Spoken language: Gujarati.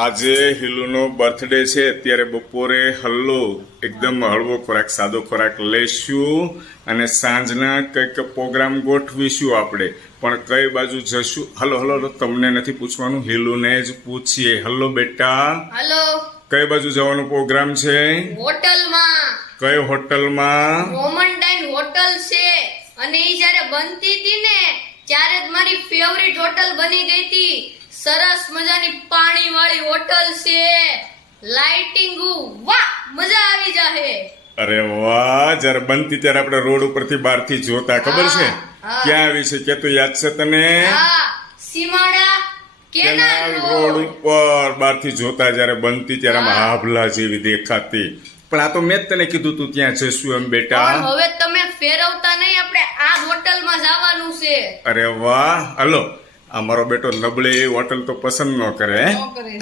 આજે હિલુનો બર્થડે છે ત્યારે બપોરે એકદમ હળવો ખોરાક સાદો ખોરાક લઈશું અને સાંજના કંઈક પ્રોગ્રામ ગોઠવીશું આપણે પણ કઈ બાજુ જશું હલો તમને નથી પૂછવાનું હિલુને જ પૂછીએ હલો બેટા હલો કઈ બાજુ જવાનો પ્રોગ્રામ છે હોટલમાં કઈ હોટલમાં રોમનડાઇન હોટલ છે અને ઈ જ્યારે બનતી હતી ને ત્યારે જ મારી ફેવરિટ હોટલ બની ગઈ હતી સરસ મજાની પાણી વાળી હોટલ છે લાઇટિંગ વાહ મજા આવી જાહે અરે વાહ જ્યારે બનતી ત્યારે આપણે રોડ ઉપરથી બહારથી જોતા ખબર છે હા. ક્યાં આવી છે કે તો યાદ છે તને હા સીમાડા કેનાલ રોડ ઉપર બહારથી જોતા જ્યારે બનતી ત્યારે આમ હાભલા જેવી દેખાતી પણ આ તો મેં જ તને કીધું તું ત્યાં જશું એમ બેટા પણ હવે તમે ફેરવતા નહીં આપણે આ હોટલમાં જવાનું છે અરે વાહ હલો આ મારો બેટો નબળે હોટલ તો પસંદ ન કરે હે? ન કરે